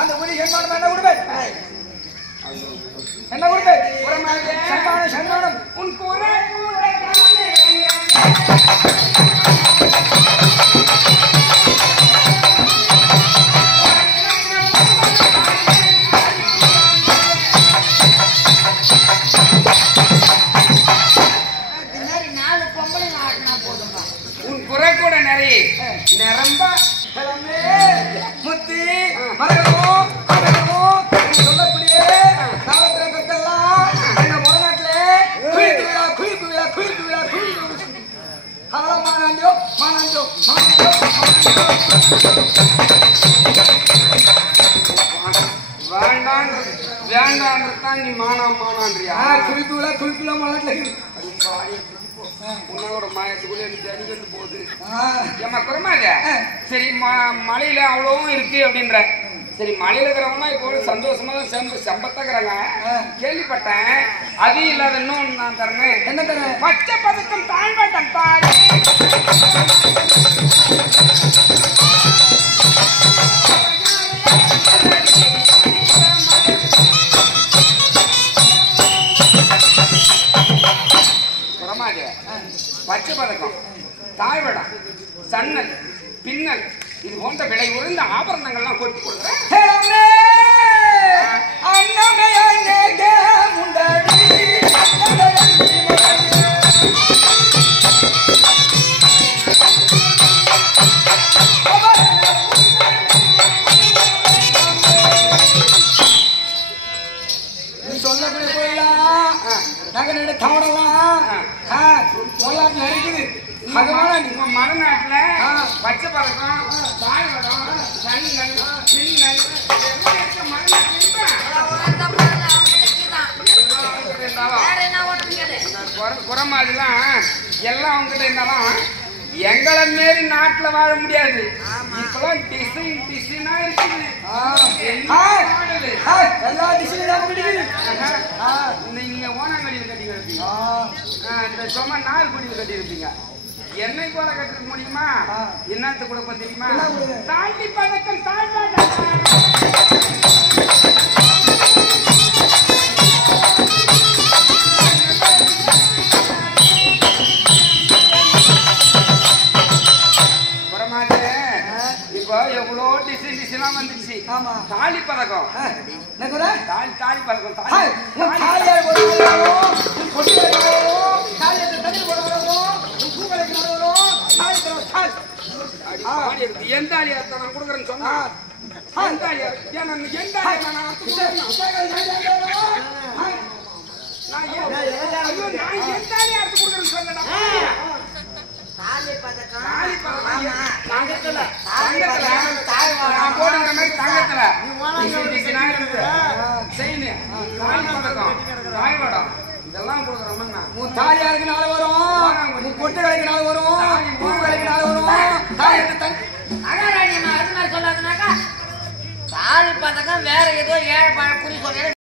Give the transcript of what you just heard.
அந்த உரி சன்மானம் என்ன கொடுப்பேன் என்ன கொடுப்பேன் சன்மானம் சன்மானம் உன் குறை கூட நிறைய நிரம்ப முத்தி மரகதமும் மரகதமும் சொல்லக்கூடிய காலத்திர கட்டெல்லாம் இந்த மொழநாட்டிலே குளிப்பு விழா குளிப்பு விழா குளிப்பு விழா குளிப்பு அதெல்லாம் மானாண்டியோ மானாண்டியோ வேண்டான் வேண்டான்றதான் நீ மானான்றியா குளிப்பு விழா குளிப்பு விழா மொழநாட்டில் உன்னோட மாயத்துக்குள்ள எனக்கு அடிக்கிறது போகுது ஏமா குறமாத சரி மலையில அவ்வளவும் இருக்கு அப்படின்ற சரி மலையில இருக்கிறவங்க இப்போ சந்தோஷமா தான் செம்பத்தாக்குறாங்க கேள்விப்பட்டேன் அது இல்லாத இன்னும் நான் தரேன் என்ன தரேன் பச்சை பதக்கம் தாழ்வாட்டம் தாடி பச்சை பதக்கம் தாழ்வடம் சன்னல் பின்னல் இது போன்ற விலை உயர்ந்த ஆபரணங்கள்லாம் கொட்டி கொடுக்குறேன் சொல்லக்கூடிய போயிடலாம் நகர தவறலாம் இருக்குது மறுநாட்டுல பச்சை பதக்கம் தாழ்வடம் சன்னல் பின்னல் குறமாதிலாம் எல்லாம் அவங்ககிட்ட இருந்தாலும் எங்களை மாரி நாட்டுல வாழ முடியாது இப்பெல்லாம் டிசைன் டிசைனா இருக்குது எல்லா டிசைனும் நீங்க ஓனாங்கடியில் கட்டி இருப்பீங்க இந்த சும்மா நார் குடியில் கட்டி இருப்பீங்க என்னை போல கட்டிருக்க முடியுமா என்னத்து கூட தெரியுமா தாண்டி பதக்கம் இப்போ எவ்வளோ டிசைன் டிசைனா வந்துருச்சு தாலி பதக்கம் தாலி பதக்கம் எந்த ஆளி நான் கொடுக்குறேன்னு சொன்னா எந்த ஆளி அறுத்து கொடுக்குறேன்னு சொன்னா போடுங்கிற மாதிரி தங்கத்துல இதெல்லாம் கொடுக்குறோம்னா உன் தாலியா இருக்கு நாள் வரும் உன் பொட்டு கலைக்கு நாள் வரும் பூ கலைக்கு நாள் வரும் சொல்லாதுனாக்கா தாலி பதக்கம் வேற ஏதோ ஏழை குறி சொல்ல